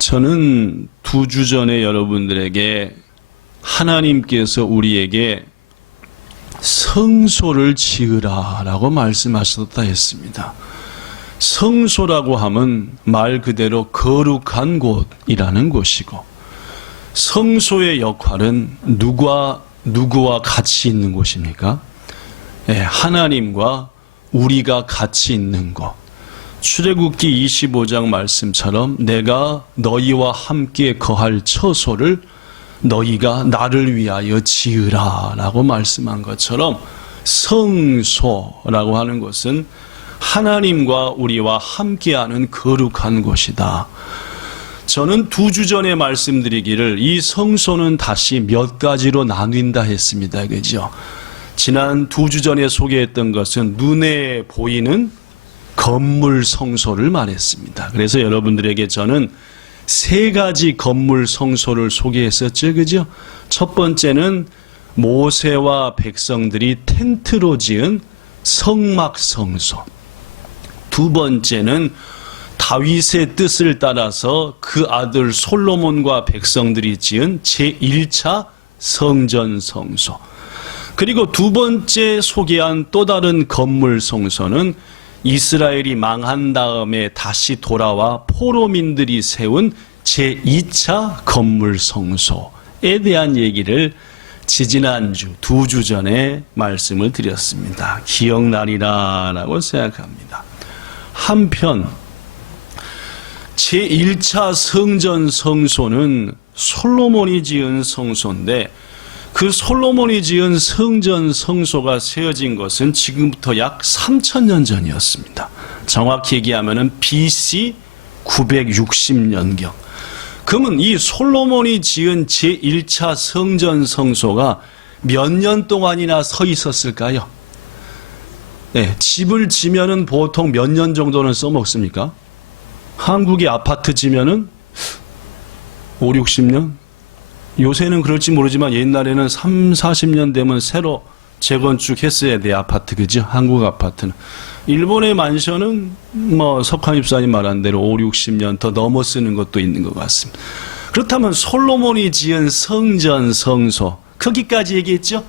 저는 2주 전에 여러분들에게 하나님께서 우리에게 성소를 지으라 라고 말씀하셨다 했습니다. 성소라고 하면 말 그대로 거룩한 곳이라는 곳이고, 성소의 역할은 누구와 같이 있는 곳입니까? 하나님과 우리가 같이 있는 곳. 출애굽기 25장 말씀처럼 내가 너희와 함께 거할 처소를 너희가 나를 위하여 지으라 라고 말씀한 것처럼, 성소라고 하는 것은 하나님과 우리와 함께하는 거룩한 곳이다. 저는 2주 전에 말씀드리기를 이 성소는 다시 몇 가지로 나뉜다 했습니다. 그죠? 지난 2주 전에 소개했던 것은 눈에 보이는 건물 성소를 말했습니다. 그래서 여러분들에게 저는 3가지 건물 성소를 소개했었죠. 그죠? 첫 번째는 모세와 백성들이 텐트로 지은 성막 성소. 2번째는 다윗의 뜻을 따라서 그 아들 솔로몬과 백성들이 지은 제1차 성전 성소. 그리고 2번째 소개한 또 다른 건물 성소는 이스라엘이 망한 다음에 다시 돌아와 포로민들이 세운 제2차 건물 성소에 대한 얘기를 지지난주 2주 전에 말씀을 드렸습니다. 기억나리라고 생각합니다. 한편 제1차 성전 성소는 솔로몬이 지은 성소인데, 그 솔로몬이 지은 성전 성소가 세워진 것은 지금부터 약 3000년 전이었습니다. 정확히 얘기하면 BC 960년경. 그러면 이 솔로몬이 지은 제1차 성전 성소가 몇 년 동안이나 서 있었을까요? 집을 지면은 보통 몇 년 정도는 써먹습니까? 한국의 아파트 지면은 5, 60년? 요새는 그럴지 모르지만 옛날에는 3, 40년 되면 새로 재건축했어야 돼, 아파트. 그죠? 한국 아파트는. 일본의 만션은 석한 입사님 말한 대로 5, 60년 더 넘어 쓰는 것도 있는 것 같습니다. 그렇다면 솔로몬이 지은 성전 성소, 크기까지 얘기했죠?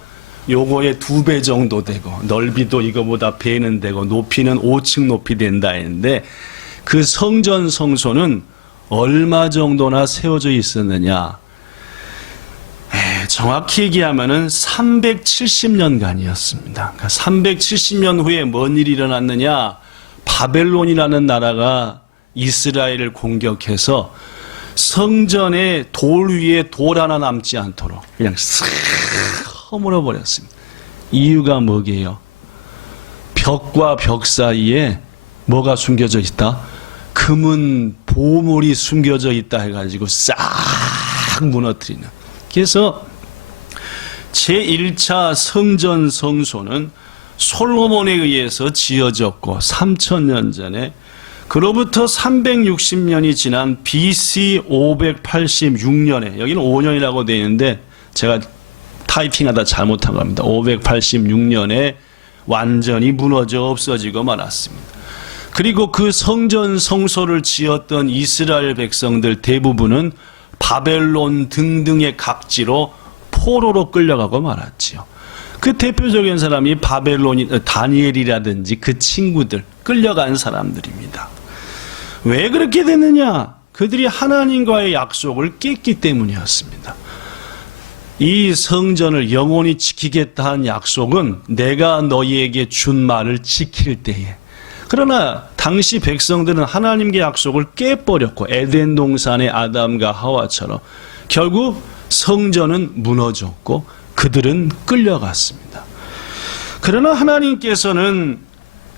요거의 2배 정도 되고, 넓이도 이거보다 배는 되고, 높이는 5층 높이 된다 했는데, 그 성전 성소는 얼마 정도나 세워져 있었느냐? 정확히 얘기하면은 370년간이었습니다. 그러니까 370년 후에 뭔 일이 일어났느냐? 바벨론이라는 나라가 이스라엘을 공격해서 성전의 돌 위에 돌 하나 남지 않도록 그냥 싹 허물어 버렸습니다. 이유가 뭐게요? 벽과 벽 사이에 뭐가 숨겨져 있다? 금은 보물이 숨겨져 있다 해가지고 싹 무너뜨리는. 그래서 제1차 성전 성소는 솔로몬에 의해서 지어졌고 3000년 전에, 그로부터 360년이 지난 BC 586년에, 여기는 5년이라고 되어 있는데 제가 타이핑하다 잘못한 겁니다. 586년에 완전히 무너져 없어지고 말았습니다. 그리고 그 성전 성소를 지었던 이스라엘 백성들 대부분은 바벨론 등등의 각지로 포로로 끌려가고 말았지요. 그 대표적인 사람이 다니엘이라든지 그 친구들, 끌려간 사람들입니다. 왜 그렇게 됐느냐? 그들이 하나님과의 약속을 깼기 때문이었습니다. 이 성전을 영원히 지키겠다 한 약속은 내가 너희에게 준 말을 지킬 때에. 그러나 당시 백성들은 하나님께 약속을 깨버렸고, 에덴 동산의 아담과 하와처럼 결국 성전은 무너졌고 그들은 끌려갔습니다. 그러나 하나님께서는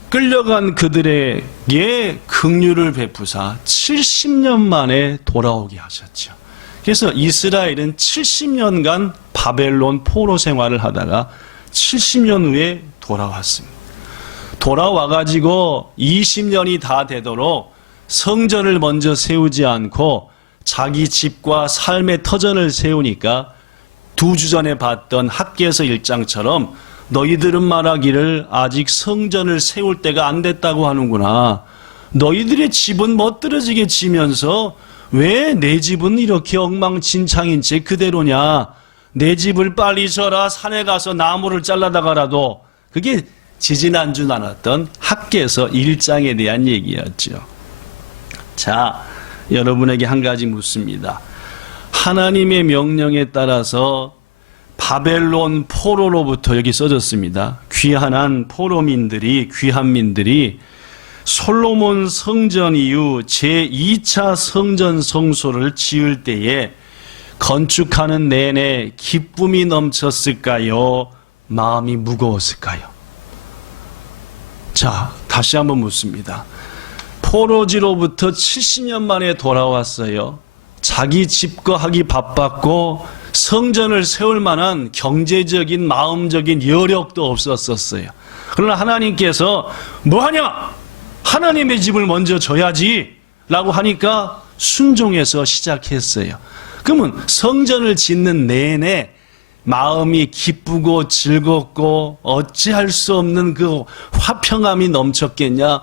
끌려간 그들에게 긍휼을 베푸사 70년 만에 돌아오게 하셨죠. 그래서 이스라엘은 70년간 바벨론 포로 생활을 하다가 70년 후에 돌아왔습니다. 돌아와가지고 20년이 다 되도록 성전을 먼저 세우지 않고 자기 집과 삶의 터전을 세우니까 2주 전에 봤던 학개서 1장처럼 너희들은 말하기를 아직 성전을 세울 때가 안 됐다고 하는구나. 너희들의 집은 멋들어지게 지면서 왜 내 집은 이렇게 엉망진창인 채 그대로냐? 내 집을 빨리 져라. 산에 가서 나무를 잘라다가라도. 그게 지지난주 나눴던 학개서 1장에 대한 얘기였죠. 자, 여러분에게 한 가지 묻습니다. 하나님의 명령에 따라서 바벨론 포로로부터 여기 써졌습니다. 귀한 민들이 솔로몬 성전 이후 제2차 성전 성소를 지을 때에 건축하는 내내 기쁨이 넘쳤을까요? 마음이 무거웠을까요? 자, 다시 한번 묻습니다. 포로지로부터 70년 만에 돌아왔어요. 자기 집거 하기 바빴고 성전을 세울 만한 경제적인 마음적인 여력도 없었어요. 그러나 하나님께서 뭐하냐? 하나님의 집을 먼저 져야지 라고 하니까 순종해서 시작했어요. 그러면 성전을 짓는 내내 마음이 기쁘고 즐겁고 어찌할 수 없는 그 화평함이 넘쳤겠냐?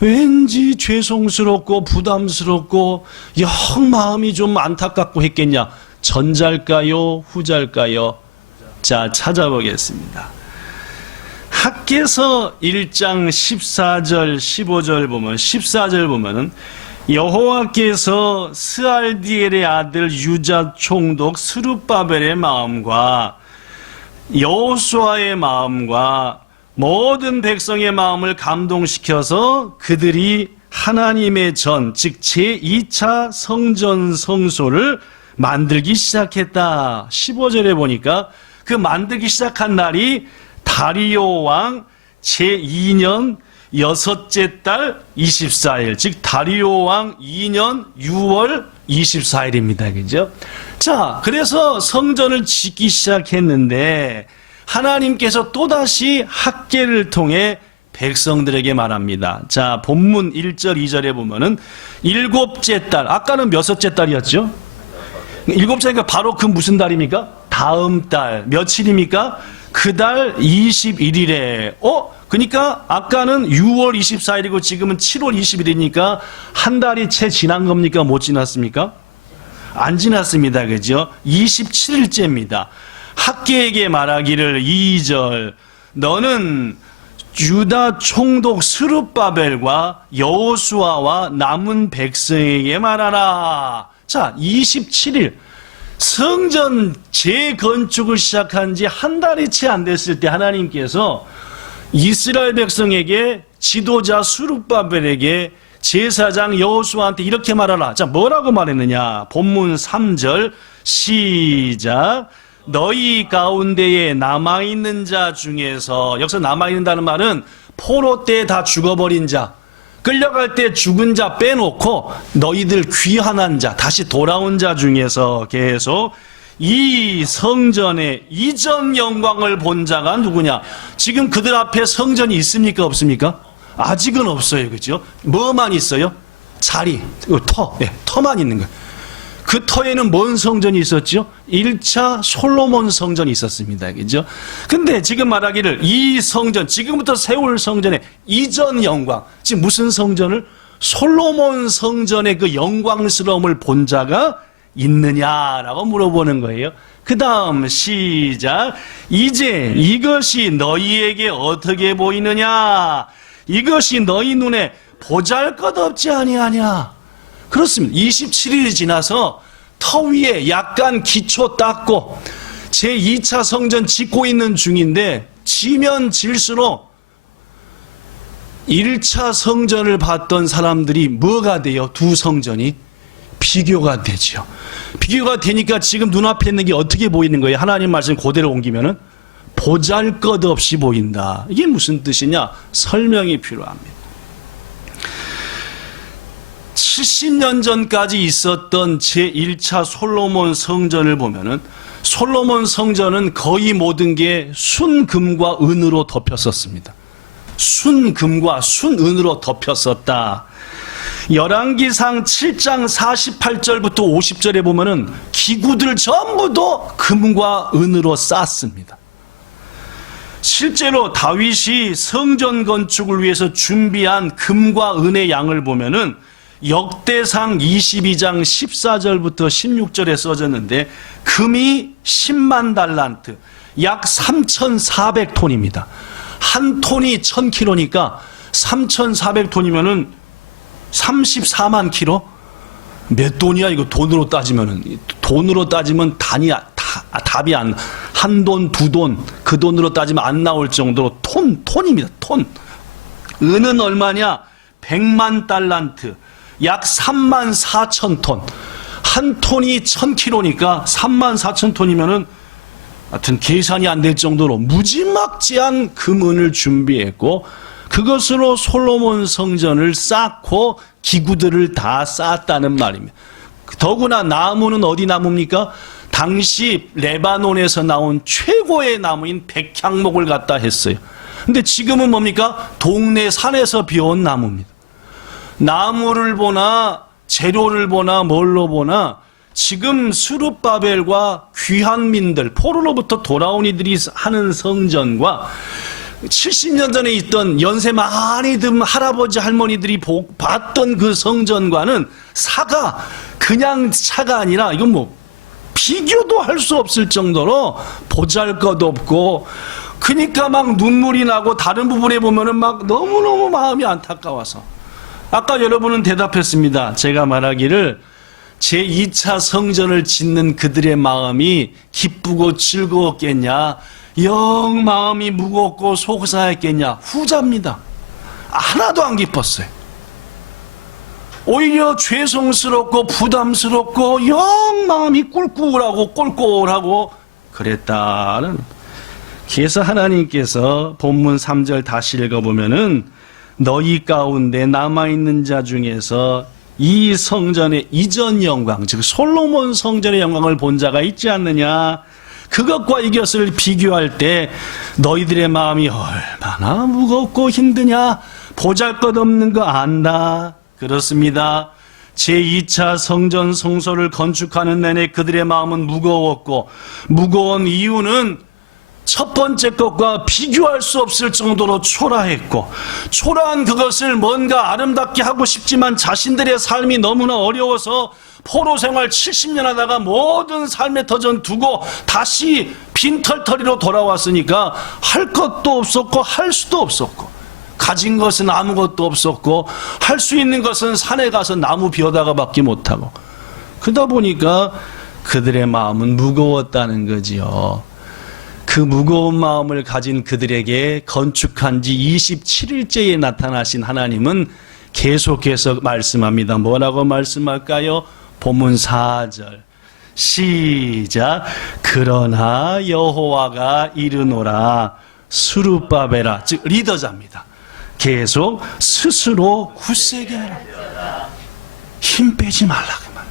왠지 죄송스럽고 부담스럽고 영 마음이 좀 안타깝고 했겠냐? 전자일까요? 후자일까요? 자, 찾아보겠습니다. 학개서 1장 14절 15절 보면 14절 보면은 여호와께서 스알디엘의 아들 유자 총독 스룹바벨의 마음과 여호수아의 마음과 모든 백성의 마음을 감동시켜서 그들이 하나님의 전, 즉 제2차 성전 성소를 만들기 시작했다. 15절에 보니까 그 만들기 시작한 날이 다리오 왕 제2년 여섯째 달 24일, 즉 다리오 왕 2년 6월 24일입니다. 그죠? 자, 그래서 성전을 짓기 시작했는데 하나님께서 또다시 학개를 통해 백성들에게 말합니다. 자, 본문 1절 2절에 보면은 일곱째 달, 아까는 몇째 달이었죠? 일곱째니까 바로 그 무슨 달입니까? 다음 달 며칠입니까? 그 달 21일에 그러니까 아까는 6월 24일이고 지금은 7월 20일이니까 한 달이 채 지난 겁니까? 못 지났습니까? 안 지났습니다. 그죠? 27일째입니다. 학개에게 말하기를 2절 너는 유다 총독 스룹바벨과 여호수아와 남은 백성에게 말하라. 자, 27일 성전 재건축을 시작한 지 한 달이 채 안 됐을 때 하나님께서 이스라엘 백성에게 지도자 스룹바벨에게 제사장 여호수아한테 이렇게 말하라. 자, 뭐라고 말했느냐? 본문 3절 시작. 너희 가운데에 남아있는 자 중에서, 여기서 남아있는다는 말은 포로 때 다 죽어버린 자, 끌려갈 때 죽은 자 빼놓고 너희들 귀환한 자, 다시 돌아온 자 중에서 계속 이 성전의 이전 영광을 본 자가 누구냐? 지금 그들 앞에 성전이 있습니까? 없습니까? 아직은 없어요. 그죠? 뭐만 있어요? 자리, 터만 있는 거예요. 그 터에는 뭔 성전이 있었죠? 1차 솔로몬 성전이 있었습니다. 그죠? 근데 지금 말하기를 이 성전, 지금부터 세울 성전의 이전 영광, 지금 무슨 성전을? 솔로몬 성전의 그 영광스러움을 본 자가 있느냐라고 물어보는 거예요. 그 다음 시작. 이제 이것이 너희에게 어떻게 보이느냐? 이것이 너희 눈에 보잘것없지 아니하냐? 그렇습니다. 27일이 지나서 터 위에 약간 기초 닦고 제2차 성전 짓고 있는 중인데 지면 질수록 1차 성전을 봤던 사람들이 뭐가 돼요? 두 성전이 비교가 되죠. 비교가 되니까 지금 눈앞에 있는 게 어떻게 보이는 거예요? 하나님 말씀 그대로 옮기면은 보잘것없이 보인다. 이게 무슨 뜻이냐? 설명이 필요합니다. 70년 전까지 있었던 제1차 솔로몬 성전을 보면은 솔로몬 성전은 거의 모든 게 순금과 은으로 덮였었습니다. 순금과 순은으로 덮였었다. 열왕기상 7장 48절부터 50절에 보면은 기구들 전부도 금과 은으로 쌌습니다. 실제로 다윗이 성전 건축을 위해서 준비한 금과 은의 양을 보면은 역대상 22장 14절부터 16절에 써졌는데 금이 10만 달란트, 약 3,400톤입니다. 한 톤이 1,000kg니까 3,400톤이면은 34만 킬로? 몇 돈이야 이거 돈으로 따지면은. 돈으로 따지면 답이 한 돈, 두 돈, 그 돈으로 따지면 안 나올 정도로 톤입니다. 톤. 은은 얼마냐? 100만 달란트, 약 3만 4천 톤. 한 톤이 1,000kg니까 3만 4천 톤이면은 하여튼 계산이 안 될 정도로 무지막지한 금은을 준비했고, 그것으로 솔로몬 성전을 쌓고 기구들을 다 쌓았다는 말입니다. 더구나 나무는 어디 나무입니까? 당시 레바논에서 나온 최고의 나무인 백향목을 갖다 했어요. 근데 지금은 뭡니까? 동네 산에서 비온 나무입니다. 나무를 보나 재료를 보나 뭘로 보나 지금 스룹바벨과 귀환민들, 포로로부터 돌아온 이들이 하는 성전과 70년 전에 있던 연세 많이 든 할아버지 할머니들이 봤던 그 성전과는 그냥 차가 아니라 이건 뭐 비교도 할 수 없을 정도로 보잘것없고, 그러니까 막 눈물이 나고 다른 부분에 보면은 막 너무너무 마음이 안타까워서. 아까 여러분은 대답했습니다. 제가 말하기를 제2차 성전을 짓는 그들의 마음이 기쁘고 즐거웠겠냐, 영 마음이 무겁고 속상했겠냐? 후자입니다. 하나도 안 기뻤어요. 오히려 죄송스럽고 부담스럽고 영 마음이 꿀꿀하고 꼴꼴하고 그랬다는. 그래서 하나님께서 본문 3절 다시 읽어보면은 너희 가운데 남아있는 자 중에서 이 성전의 이전 영광, 즉 솔로몬 성전의 영광을 본 자가 있지 않느냐? 그것과 이것을 비교할 때 너희들의 마음이 얼마나 무겁고 힘드냐? 보잘것없는 거 안다. 그렇습니다. 제2차 성전 성소를 건축하는 내내 그들의 마음은 무거웠고, 무거운 이유는 첫 번째 것과 비교할 수 없을 정도로 초라했고, 초라한 그것을 뭔가 아름답게 하고 싶지만 자신들의 삶이 너무나 어려워서 포로 생활 70년 하다가 모든 삶의 터전 두고 다시 빈털터리로 돌아왔으니까 할 것도 없었고 할 수도 없었고, 가진 것은 아무것도 없었고 할 수 있는 것은 산에 가서 나무 비워다가 밖에 못하고, 그러다 보니까 그들의 마음은 무거웠다는 거지요. 그 무거운 마음을 가진 그들에게 건축한 지 27일째에 나타나신 하나님은 계속해서 말씀합니다. 뭐라고 말씀할까요? 본문 4절 시작. 그러나 여호와가 이르노라 스룹바벨아, 즉 리더자입니다. 계속 스스로 굳세게 하라. 힘 빼지 말라 그 말.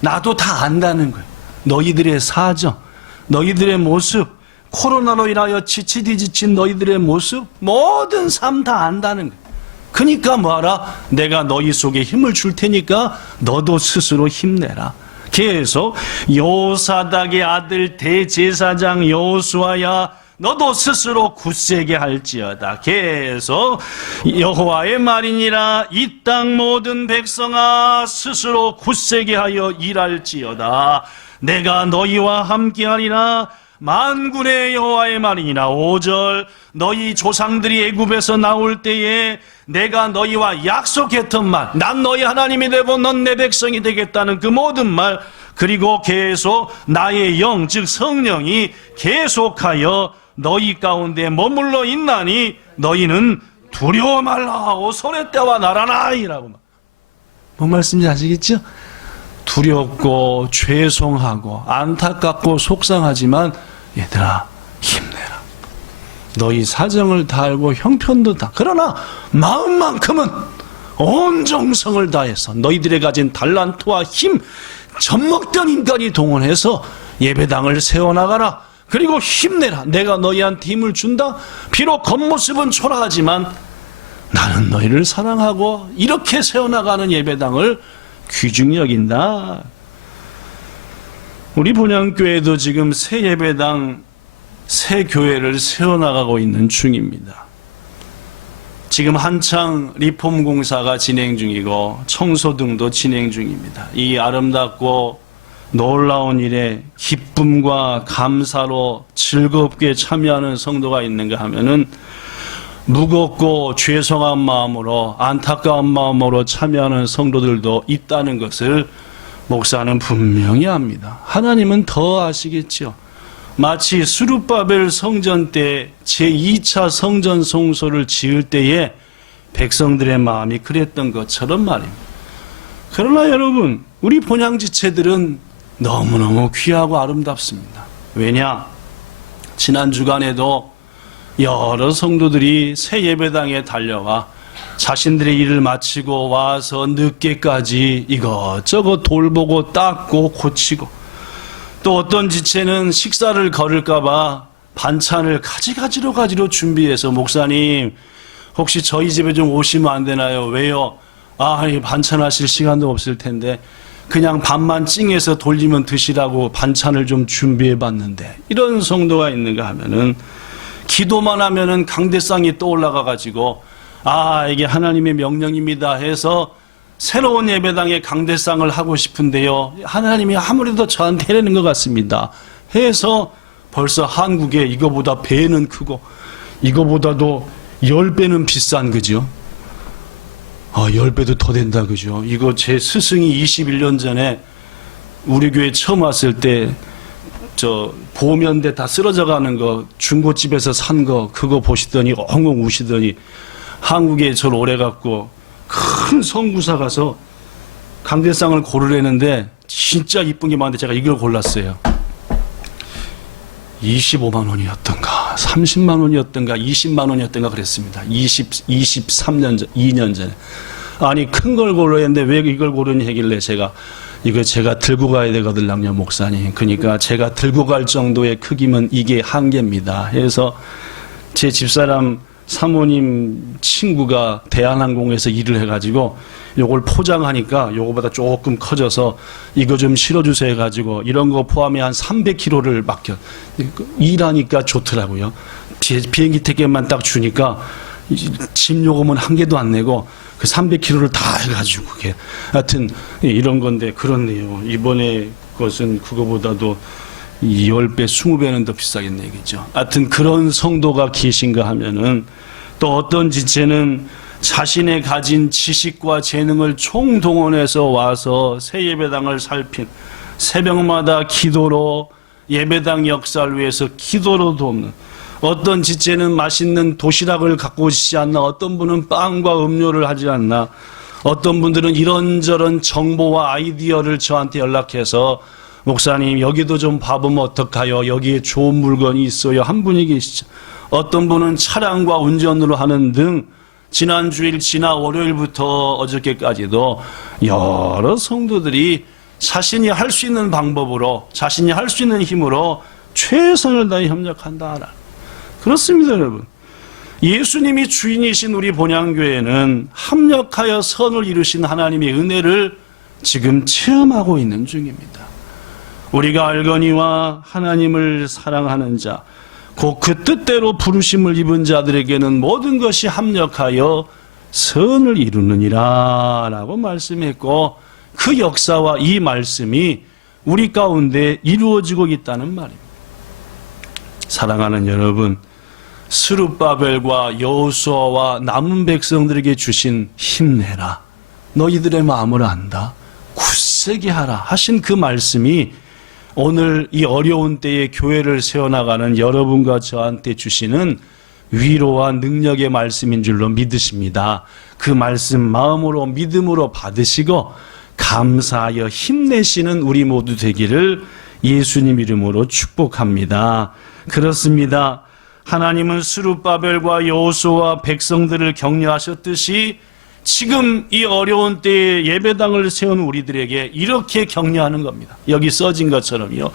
나도 다 안다는 거예요. 너희들의 사정, 너희들의 모습, 코로나로 인하여 지친 너희들의 모습, 모든 삶 다 안다는 거예요. 그러니까 뭐하라? 내가 너희 속에 힘을 줄 테니까 너도 스스로 힘내라. 계속 요사닥의 아들 대제사장 여호수아야, 너도 스스로 굳세게 할지어다. 계속 여호와의 말이니라. 이 땅 모든 백성아 스스로 굳세게 하여 일할지어다. 내가 너희와 함께하리라. 만군의 여호와의 말이니라. 5절 너희 조상들이 애굽에서 나올 때에 내가 너희와 약속했던 말, 난 너희 하나님이 되고 넌 내 백성이 되겠다는 그 모든 말, 그리고 계속 나의 영, 즉 성령이 계속하여 너희 가운데 머물러 있나니 너희는 두려워 말라 하고 손의 때와 나라나이라고. 뭔 말씀인지 아시겠죠? 두렵고 죄송하고 안타깝고 속상하지만 얘들아 힘내라. 너희 사정을 다 알고 형편도 다, 그러나 마음만큼은 온 정성을 다해서 너희들의 가진 달란트와 힘, 젖먹던 인간이 동원해서 예배당을 세워나가라. 그리고 힘내라. 내가 너희한테 힘을 준다. 비록 겉모습은 초라하지만 나는 너희를 사랑하고 이렇게 세워나가는 예배당을 귀중히 여긴다. 우리 본향교회도 지금 새 예배당, 새 교회를 세워나가고 있는 중입니다. 지금 한창 리폼 공사가 진행 중이고 청소 등도 진행 중입니다. 이 아름답고 놀라운 일에 기쁨과 감사로 즐겁게 참여하는 성도가 있는가 하면은 무겁고 죄송한 마음으로 안타까운 마음으로 참여하는 성도들도 있다는 것을 목사는 분명히 압니다. 하나님은 더 아시겠죠. 마치 스룹바벨 성전 때 제2차 성전 성소를 지을 때에 백성들의 마음이 그랬던 것처럼 말입니다. 그러나 여러분, 우리 본향지체들은 너무너무 귀하고 아름답습니다. 왜냐? 지난 주간에도 여러 성도들이 새 예배당에 달려와 자신들의 일을 마치고 와서 늦게까지 이것저것 돌보고 닦고 고치고, 또 어떤 지체는 식사를 거를까봐 반찬을 가지가지로 준비해서, 목사님 혹시 저희 집에 좀 오시면 안 되나요? 왜요? 반찬 하실 시간도 없을 텐데 그냥 밥만 찡해서 돌리면 드시라고 반찬을 좀 준비해 봤는데, 이런 성도가 있는가 하면은 기도만 하면은 강대상이 떠올라가 가지고 이게 하나님의 명령입니다 해서 새로운 예배당에 강대상을 하고 싶은데요, 하나님이 아무래도 저한테 이러는 것 같습니다 해서 벌써 한국에 이거보다 배는 크고 이거보다도 10배는 비싼, 그죠? 10배도 더 된다, 그죠? 이거 제 스승이 21년 전에 우리 교회 처음 왔을 때 보면대 다 쓰러져 가는 거 중고집에서 산 거 그거 보시더니 엉엉 우시더니 한국에 저를 오래 갖고 큰 성구사 가서 강대상을 고르려는데 진짜 이쁜 게 많은데 제가 이걸 골랐어요. 25만 원이었던가 30만 원이었던가 20만 원이었던가 그랬습니다. 23년 전, 2년 전에. 아니 큰 걸 고르야 했는데 왜 이걸 고르니 하길래 이거 제가 들고 가야 되거든요, 목사님. 그러니까 제가 들고 갈 정도의 크기면 이게 한계입니다 해서 제 집사람 사모님 친구가 대한항공에서 일을 해가지고 요걸 포장하니까 요거보다 조금 커져서 이거 좀 실어주세요 해가지고 이런 거 포함해 한 300kg를 맡겨 일하니까 좋더라고요. 비행기 티켓만 딱 주니까 짐 요금은 한 개도 안 내고 그 300kg를 다 해가지고 그게 하여튼 이런 건데 그렇네요. 이번에 것은 그거보다도 10배, 20배는 더 비싸겠네, 그죠? 하여튼 그런 성도가 계신가 하면은, 또 어떤 지체는 자신의 가진 지식과 재능을 총동원해서 와서 새 예배당을 살핀, 새벽마다 기도로 예배당 역사를 위해서 기도로 돕는, 어떤 지체는 맛있는 도시락을 갖고 오시지 않나, 어떤 분은 빵과 음료를 하지 않나, 어떤 분들은 이런저런 정보와 아이디어를 저한테 연락해서 목사님 여기도 좀 봐보면 어떡하요? 여기에 좋은 물건이 있어요. 한 분이 계시죠. 어떤 분은 차량과 운전으로 하는 등 지난 월요일부터 어저께까지도 여러 성도들이 자신이 할 수 있는 방법으로, 자신이 할 수 있는 힘으로 최선을 다해 협력한다. 그렇습니다, 여러분. 예수님이 주인이신 우리 본향교회는 합력하여 선을 이루신 하나님의 은혜를 지금 체험하고 있는 중입니다. 우리가 알거니와 하나님을 사랑하는 자, 곧 그 뜻대로 부르심을 입은 자들에게는 모든 것이 합력하여 선을 이루느니라 라고 말씀했고, 그 역사와 이 말씀이 우리 가운데 이루어지고 있다는 말입니다. 사랑하는 여러분, 스룹바벨과 여호수아와 남은 백성들에게 주신 힘내라, 너희들의 마음을 안다, 굳세게 하라 하신 그 말씀이 오늘 이 어려운 때에 교회를 세워나가는 여러분과 저한테 주시는 위로와 능력의 말씀인 줄로 믿으십니다. 그 말씀 마음으로 믿음으로 받으시고 감사하여 힘내시는 우리 모두 되기를 예수님 이름으로 축복합니다. 그렇습니다. 하나님은 스룹바벨과 여호수아와 백성들을 격려하셨듯이 지금 이 어려운 때에 예배당을 세운 우리들에게 이렇게 격려하는 겁니다. 여기 써진 것처럼요.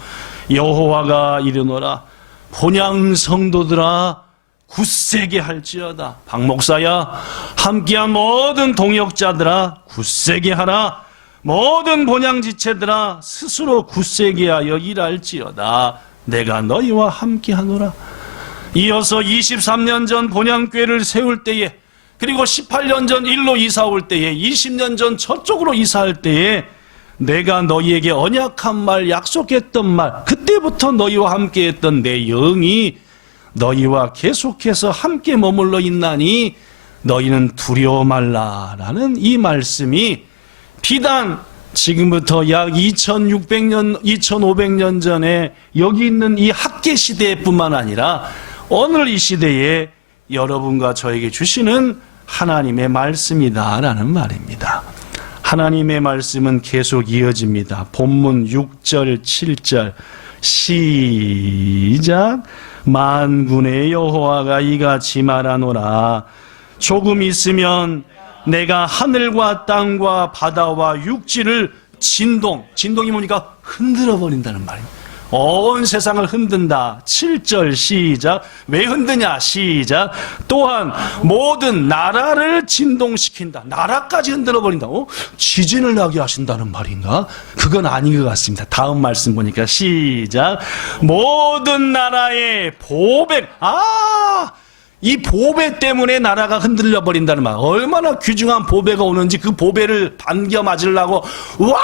여호와가 이르노라, 본향 성도들아 굳세게 할지어다. 박 목사야, 함께한 모든 동역자들아 굳세게 하라. 모든 본향 지체들아 스스로 굳세게 하여 일할지어다. 내가 너희와 함께하노라. 이어서 23년 전 본향교회를 세울 때에 그리고 18년 전 일로 이사 올 때에, 20년 전 저쪽으로 이사할 때에 내가 너희에게 언약한 말, 약속했던 말, 그때부터 너희와 함께했던 내 영이 너희와 계속해서 함께 머물러 있나니 너희는 두려워 말라라는 이 말씀이 비단 지금부터 약 2600년, 2500년 전에 여기 있는 이 학계 시대뿐만 아니라 오늘 이 시대에 여러분과 저에게 주시는 하나님의 말씀이다라는 말입니다. 하나님의 말씀은 계속 이어집니다. 본문 6절, 7절 시작. 만군의 여호와가 이같이 말하노라. 조금 있으면 내가 하늘과 땅과 바다와 육지를 진동이 뭐니까 흔들어 버린다는 말입니다. 온 세상을 흔든다. 7절 시작. 왜 흔드냐 시작. 또한 모든 나라를 진동시킨다. 나라까지 흔들어 버린다. 지진을 나게 하신다는 말인가? 그건 아닌 것 같습니다. 다음 말씀 보니까 시작. 모든 나라의 보배. 이 보배 때문에 나라가 흔들려 버린다는 말. 얼마나 귀중한 보배가 오는지 그 보배를 반겨 맞으려고 와!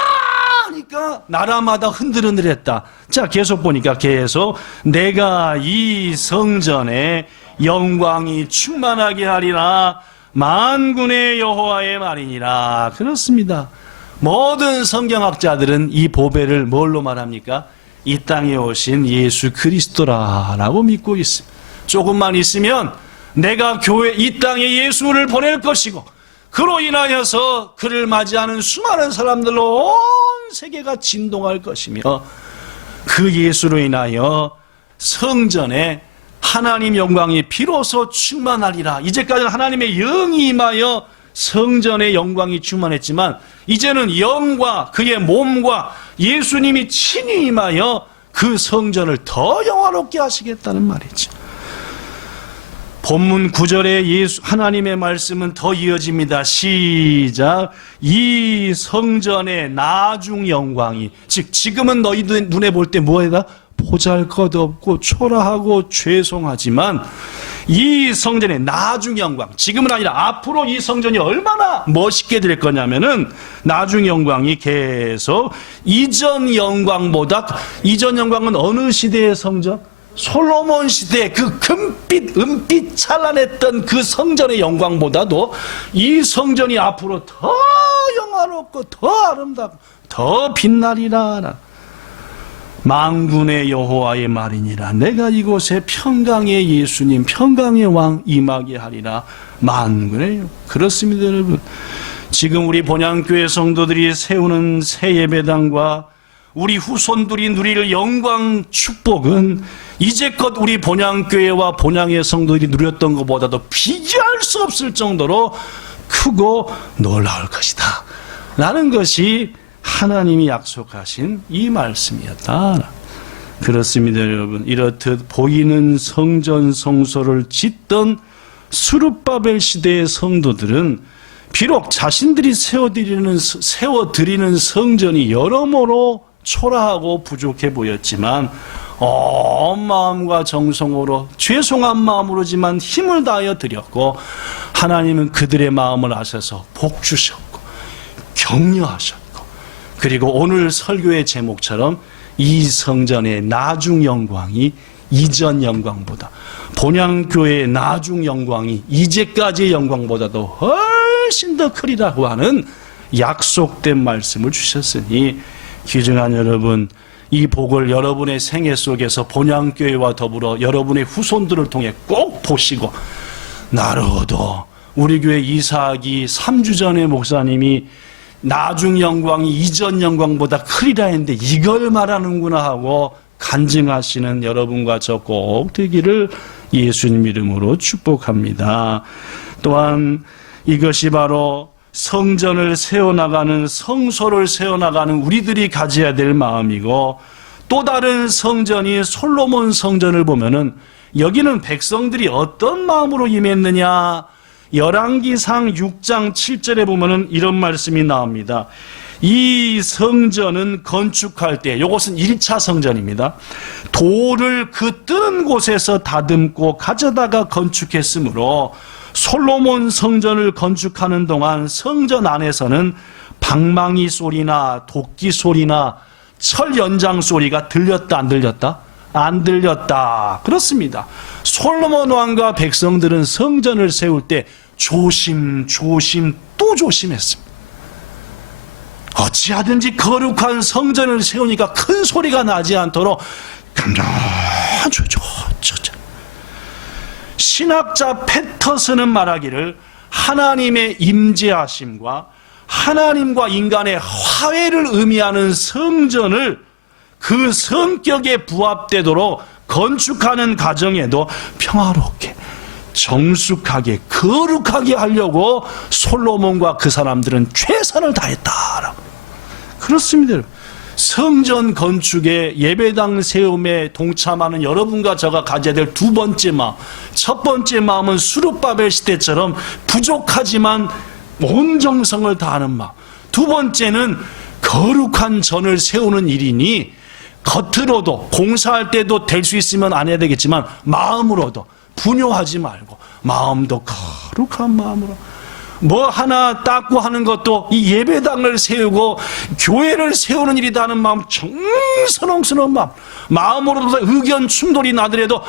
하니까 나라마다 흔들흔들했다. 자, 계속 보니까 계속 내가 이 성전에 영광이 충만하게 하리라. 만군의 여호와의 말이니라. 그렇습니다. 모든 성경학자들은 이 보배를 뭘로 말합니까? 이 땅에 오신 예수 그리스도라라고 믿고 있습니다. 조금만 있으면 내가 이 땅에 예수를 보낼 것이고 그로 인하여서 그를 맞이하는 수많은 사람들로 온 세계가 진동할 것이며 그 예수로 인하여 성전에 하나님 영광이 비로소 충만하리라. 이제까지는 하나님의 영이 임하여 성전의 영광이 충만했지만 이제는 영과 그의 몸과 예수님이 친히 임하여 그 성전을 더 영화롭게 하시겠다는 말이죠. 본문 9절에 하나님의 말씀은 더 이어집니다. 시작. 이 성전의 나중 영광이, 즉 지금은 너희들 눈에 볼 때 뭐에다? 보잘것없고 초라하고 죄송하지만 이 성전의 나중 영광, 지금은 아니라 앞으로 이 성전이 얼마나 멋있게 될 거냐면은 나중 영광이 계속 이전 영광보다, 이전 영광은 어느 시대의 성전? 솔로몬 시대 그 은빛 찬란했던 그 성전의 영광보다도 이 성전이 앞으로 더 영화롭고 더 아름답고 더 빛나리라. 만군의 여호와의 말이니라. 내가 이곳에 평강의 예수님, 평강의 왕 임하게 하리라. 만군의. 그렇습니다, 여러분. 지금 우리 본향교회 성도들이 세우는 새 예배당과 우리 후손들이 누릴 영광 축복은 이제껏 우리 본향교회와 본향의 성도들이 누렸던 것보다도 비교할 수 없을 정도로 크고 놀라울 것이다 라는 것이 하나님이 약속하신 이 말씀이었다. 그렇습니다, 여러분. 이렇듯 보이는 성전 성소를 짓던 스룹바벨 시대의 성도들은 비록 자신들이 세워드리는 성전이 여러모로 초라하고 부족해 보였지만 온 마음과 정성으로 죄송한 마음으로지만 힘을 다하여 드렸고 하나님은 그들의 마음을 아셔서 복 주셨고 격려하셨고, 그리고 오늘 설교의 제목처럼 이 성전의 나중 영광이 이전 영광보다, 본향교회의 나중 영광이 이제까지의 영광보다도 훨씬 더 크리라고 하는 약속된 말씀을 주셨으니 귀중한 여러분, 이 복을 여러분의 생애 속에서 본향교회와 더불어 여러분의 후손들을 통해 꼭 보시고, 나로도 우리 교회 이사하기 3주 전에 목사님이 나중 영광이 이전 영광보다 크리라 했는데 이걸 말하는구나 하고 간증하시는 여러분과 저 꼭 되기를 예수님 이름으로 축복합니다. 또한 이것이 바로 성전을 세워나가는, 성소를 세워나가는 우리들이 가져야 될 마음이고, 또 다른 성전이 솔로몬 성전을 보면은 여기는 백성들이 어떤 마음으로 임했느냐, 열왕기상 6장 7절에 보면은 이런 말씀이 나옵니다. 이 성전은 건축할 때, 이것은 1차 성전입니다. 돌을 그 뜨는 곳에서 다듬고 가져다가 건축했으므로 솔로몬 성전을 건축하는 동안 성전 안에서는 방망이 소리나 도끼 소리나 철 연장 소리가 들렸다 안 들렸다? 안 들렸다. 그렇습니다. 솔로몬 왕과 백성들은 성전을 세울 때 조심 또 조심했습니다. 어찌하든지 거룩한 성전을 세우니까 큰 소리가 나지 않도록 신학자 패터슨은 말하기를 하나님의 임재하심과 하나님과 인간의 화해를 의미하는 성전을 그 성격에 부합되도록 건축하는 과정에도 평화롭게 정숙하게 거룩하게 하려고 솔로몬과 그 사람들은 최선을 다했다라고. 그렇습니다. 성전 건축에 예배당 세움에 동참하는 여러분과 저가 가져야 될 두 번째 마음, 첫 번째 마음은 수룹바벨 시대처럼 부족하지만 온 정성을 다하는 마음, 두 번째는 거룩한 전을 세우는 일이니 겉으로도 공사할 때도 될 수 있으면 안 해야 되겠지만 마음으로도 분요하지 말고 마음도 거룩한 마음으로 뭐 하나 닦고 하는 것도 이 예배당을 세우고 교회를 세우는 일이다 하는 마음, 정성스러운 마음, 마음으로도 의견 충돌이 나더라도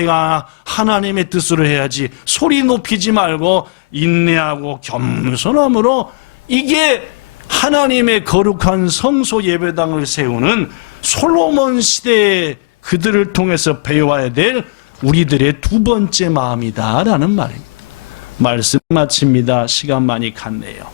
이거 하나님의 뜻으로 해야지 소리 높이지 말고 인내하고 겸손함으로, 이게 하나님의 거룩한 성소 예배당을 세우는 솔로몬 시대의 그들을 통해서 배워야 될 우리들의 두 번째 마음이다라는 말입니다. 말씀 마칩니다. 시간 많이 갔네요.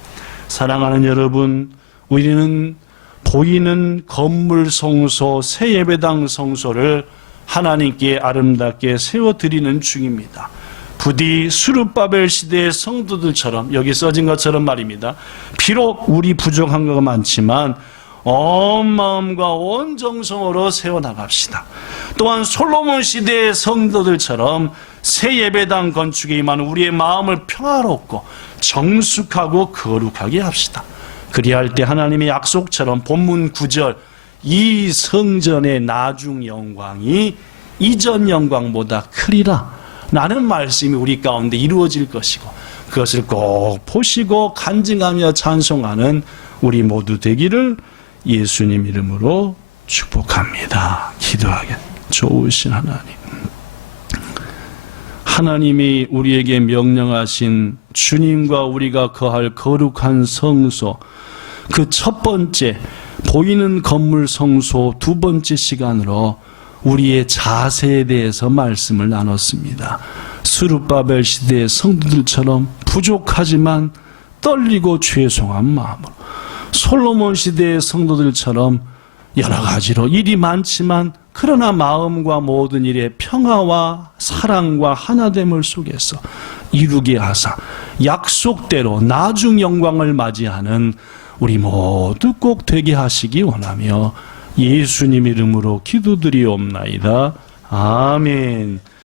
사랑하는 여러분, 우리는 보이는 건물 성소, 새 예배당 성소를 하나님께 아름답게 세워드리는 중입니다. 부디 수룹바벨 시대의 성도들처럼, 여기 써진 것처럼 말입니다. 비록 우리 부족한 것가 많지만 온 마음과 온 정성으로 세워나갑시다. 또한 솔로몬 시대의 성도들처럼 새 예배당 건축에 임하는 우리의 마음을 평화롭고 정숙하고 거룩하게 합시다. 그리할 때 하나님의 약속처럼 본문 9절, 이 성전의 나중 영광이 이전 영광보다 크리라 라는 말씀이 우리 가운데 이루어질 것이고, 그것을 꼭 보시고 간증하며 찬송하는 우리 모두 되기를 예수님 이름으로 축복합니다. 기도하겠습니다. 좋으신 하나님, 하나님이 우리에게 명령하신 주님과 우리가 거할 거룩한 성소, 그 첫 번째 보이는 건물 성소 두 번째 시간으로 우리의 자세에 대해서 말씀을 나눴습니다. 스룹바벨 시대의 성도들처럼 부족하지만 떨리고 죄송한 마음으로, 솔로몬 시대의 성도들처럼 여러 가지로 일이 많지만 그러나 마음과 모든 일에 평화와 사랑과 하나됨을 속에서 이루게 하사 약속대로 나중 영광을 맞이하는 우리 모두 꼭 되게 하시기 원하며 예수님 이름으로 기도드리옵나이다. 아멘.